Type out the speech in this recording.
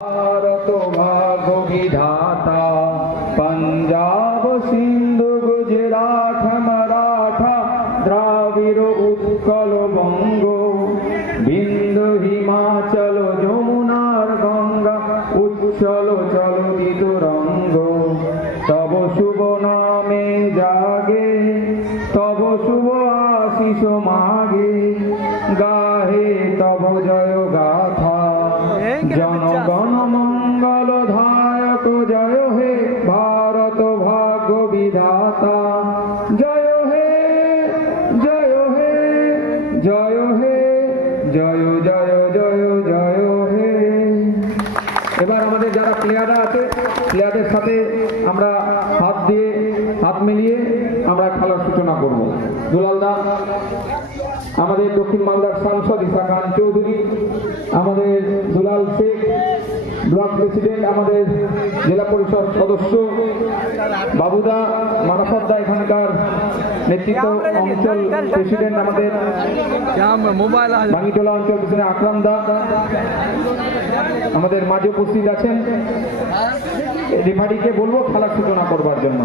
भारत भाग्य विधाता पंजाब सिंधु गुजरात मराठा द्राविड़ उत्कल बंग बिंदु हिमाचल यमुनार गंगा उच्चल चलती रंग तब शुभ नामे जागे तब शुभ आशीष मागे गाहे तब जय गाथा जनगण मंगल धायक जय हे भारत भाग्य विधाता जय हे जय हे जय हे जय जय जय जय हे। এবার আমাদের যারা প্লেয়াররা আছে প্লেয়ারদের সাথে আমরা হাত মিলিয়ে আমরা খেলার সূচনা করব। দুলালদা আমাদের দক্ষিণ মালদার সাংসদ ঈসা খান চৌধুরী, আমাদের দুলাল শেখ ব্লক প্রেসিডেন্ট, আমাদের জেলা পরিষদ সদস্য বাবুদা মানফতদা, এখানকার নেতৃত্ব অঞ্চল প্রেসিডেন্ট আমাদের বাঙ্গিটোলা অঞ্চল প্রেসিডেন্ট আকরাম দা আমাদের মাঝে উপস্থিত আছেন। রেফারিকে বলবো খেলার সূচনা করবার জন্য।